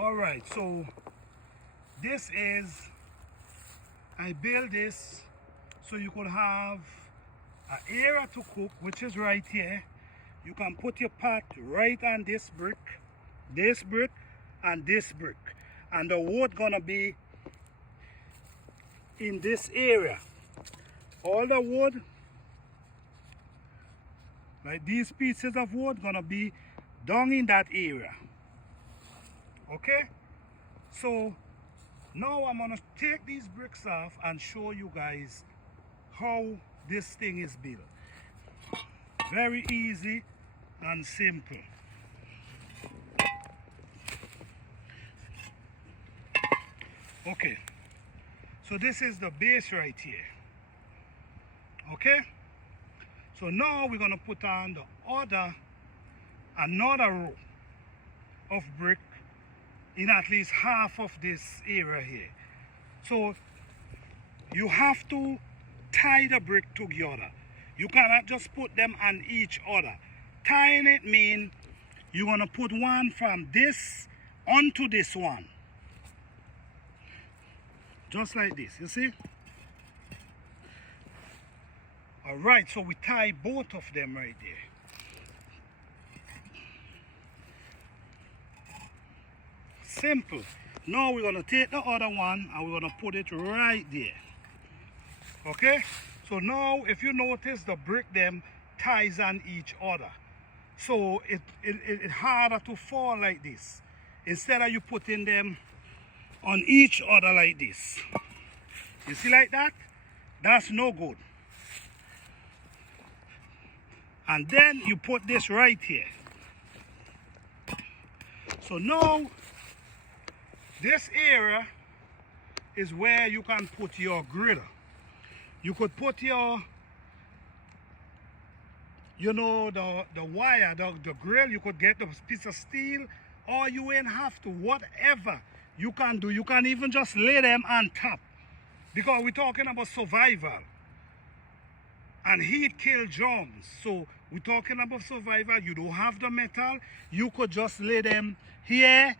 Alright, so this is, I built this so you could have an area to cook, which is right here. You can put your pot right on this brick, and this brick. And the wood gonna be in this area. All the wood, like these pieces of wood, gonna be down in that area. Okay? So now I'm gonna take these bricks off and show you guys how this thing is built. Very easy and simple. Okay, so this is the base right here. Okay, so now we're gonna put on another row of brick in at least half of this area here. So you have to tie the brick together. You cannot just put them on each other. Tying it means you're gonna put one from this onto this one. Just like this, you see? All right, so we tie both of them right there. Simple. Now we're gonna take the other one and we're gonna put it right there. Okay? So now if you notice, the brick them ties on each other. So it's harder to fall like this. Instead of you putting them on each other like this. You see like that? That's no good. And then you put this right here. So now this area is where you can put your grill. You could put your, you know, the wire, the grill. You could get the piece of steel, or you ain't have to. Whatever you can do, you can even just lay them on top, because we're talking about survival and heat kill germs. So we're talking about survival. You don't have the metal, you could just lay them here.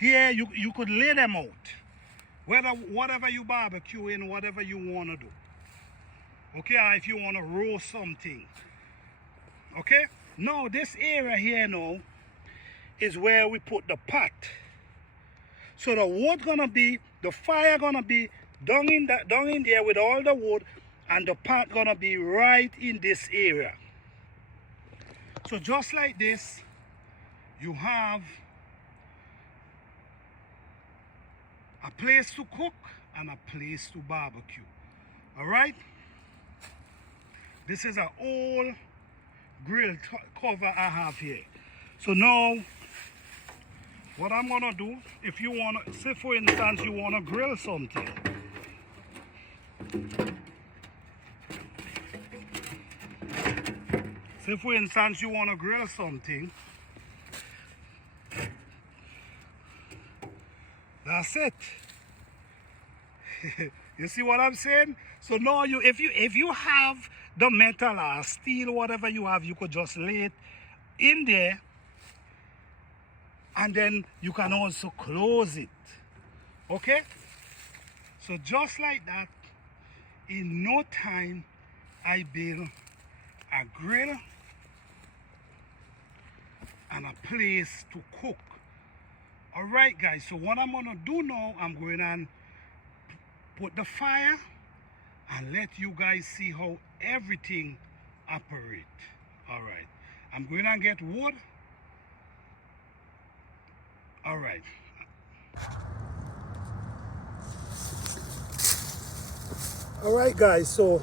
You could lay them out, whatever you barbecue in, whatever you want to do. Okay, or if you want to roast something. Okay, now this area here now is where we put the pot. So the wood gonna be, the fire gonna be down in there with all the wood, and the pot gonna be right in this area. So just like this, you have a place to cook and a place to barbecue. All right? This is an old grill cover I have here. So now, what I'm gonna do, if you wanna, say for instance, you wanna grill something. Say for instance, you wanna grill something. That's it. You see what I'm saying? So now if you have the metal or steel, whatever you have, you could just lay it in there, and then you can also close it. Okay? So just like that, in no time, I built a grill and a place to cook. All right, guys, so what I'm gonna do now, I'm going to put the fire and let you guys see how everything operates. All right, I'm going to get wood. All right. All right, guys, so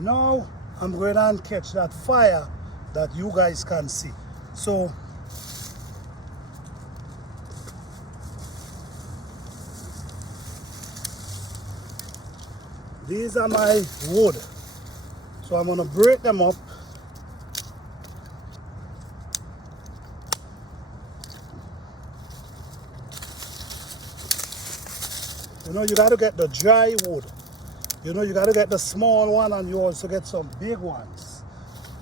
now I'm going to catch that fire that you guys can see. So these are my wood. So I'm gonna break them up. You know, you gotta get the dry wood. You know, you gotta get the small one, and you also get some big ones.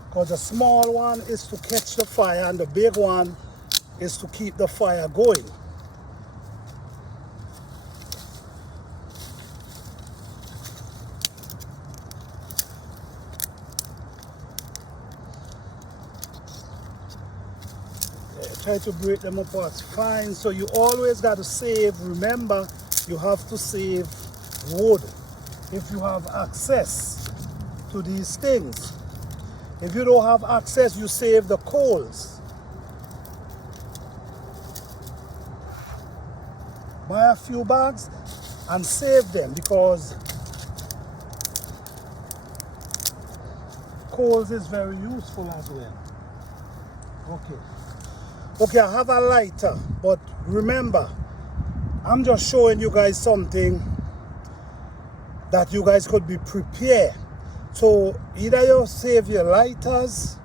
Because the small one is to catch the fire and the big one is to keep the fire going. try to break them apart. Fine. So you always got to save. Remember, you have to save wood if you have access to these things. If you don't have access, you save the coals. Buy a few bags and save them, because coals is very useful as well. Okay, I have a lighter, but remember, I'm just showing you guys something that you guys could be prepared. So either you save your lighters,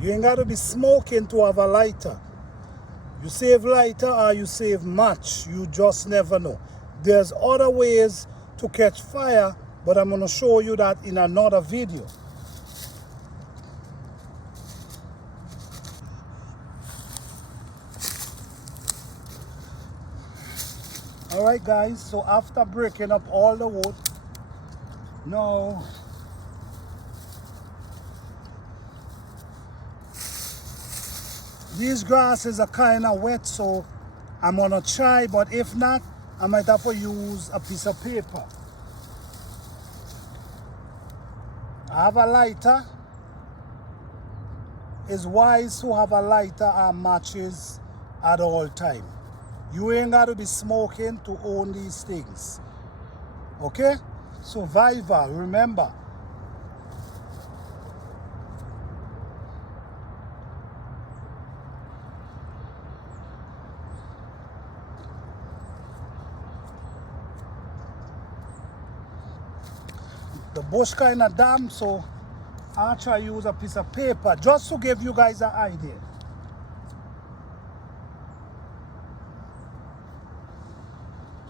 you ain't got to be smoking to have a lighter. You save lighter or you save match, you just never know. There's other ways to catch fire, but I'm going to show you that in another video. Alright guys, so after breaking up all the wood, now these grasses are kind of wet, so I'm gonna try, but if not, I might have to use a piece of paper. I have a lighter. It's wise to have a lighter and matches at all time. You ain't got to be smoking to own these things. Okay? Survival, remember. The bush kind of damp, so I'll try to use a piece of paper just to give you guys an idea.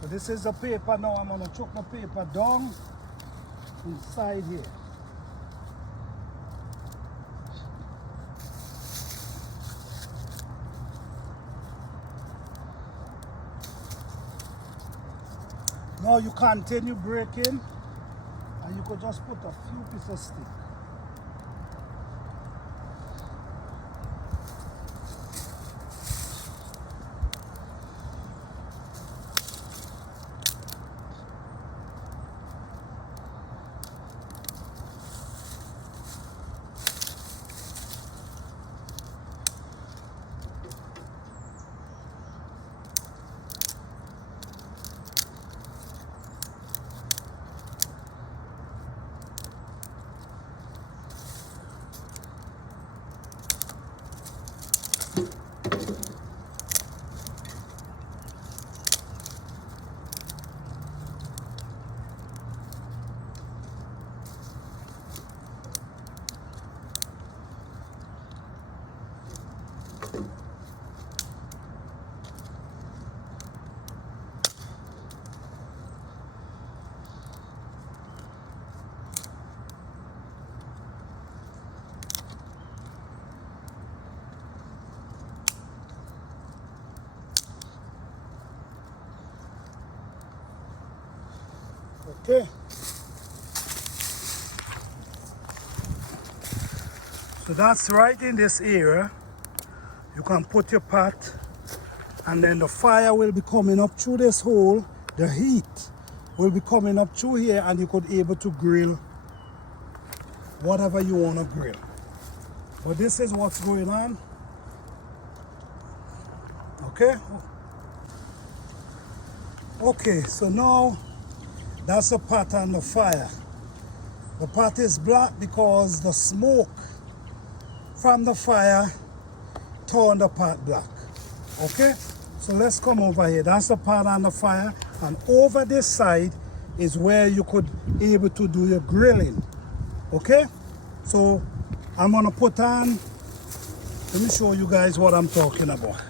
So this is the paper now. I'm going to chuck the paper down inside here. Now you continue breaking, and you could just put a few pieces of stick. Okay. So that's right in this area. You can put your pot, and then the fire will be coming up through this hole. The heat will be coming up through here, and you could be able to grill whatever you want to grill. But this is what's going on. Okay. Okay, so now that's the pot on the fire. The pot is black because the smoke from the fire turned the pot black. Okay, so let's come over here. That's the pot on the fire, and over this side is where you could be able to do your grilling. Okay, so I'm gonna put on, let me show you guys what I'm talking about.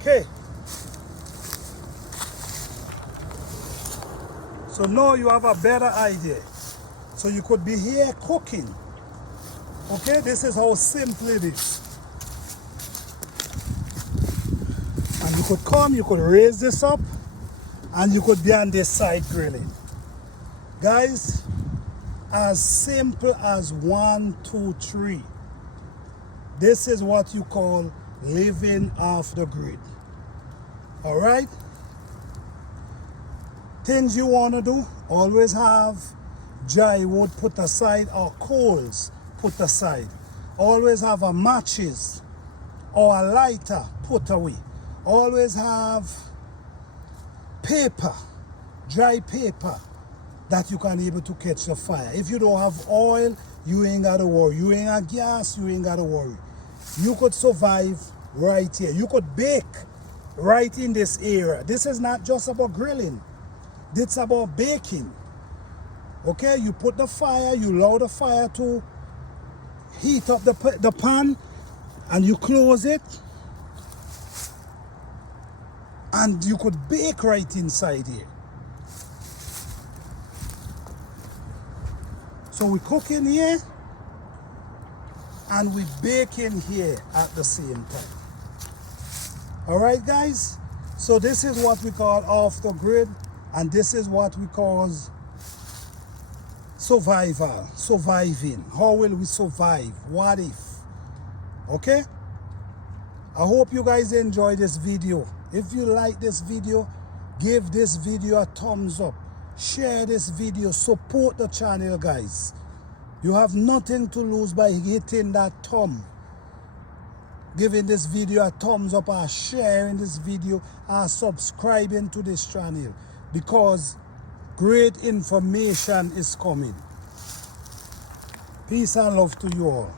Okay, so now you have a better idea. So you could be here cooking. Okay, this is how simple it is. And you could come, you could raise this up, and you could be on this side grilling. Guys, as simple as 1, 2, 3. This is what you call living off the grid. All right? Things you want to do, always have dry wood put aside or coals put aside. Always have a matches or a lighter put away. Always have paper, dry paper, that you can able to catch the fire. If you don't have oil, you ain't got to worry. You ain't got gas, you ain't got to worry. You could survive right here. You could bake right in this area. This is not just about grilling. It's about baking. Okay, you put the fire, you allow the fire to heat up the pan, and you close it, and you could bake right inside here. So we cook in here and we bake in here at the same time. All right, guys? So this is what we call off the grid, and this is what we call survival, surviving. How will we survive? What if? Okay? I hope you guys enjoy this video. If you like this video, give this video a thumbs up. Share this video, support the channel, guys. You have nothing to lose by hitting that thumb, giving this video a thumbs up, or sharing this video, or subscribing to this channel, because great information is coming. Peace and love to you all.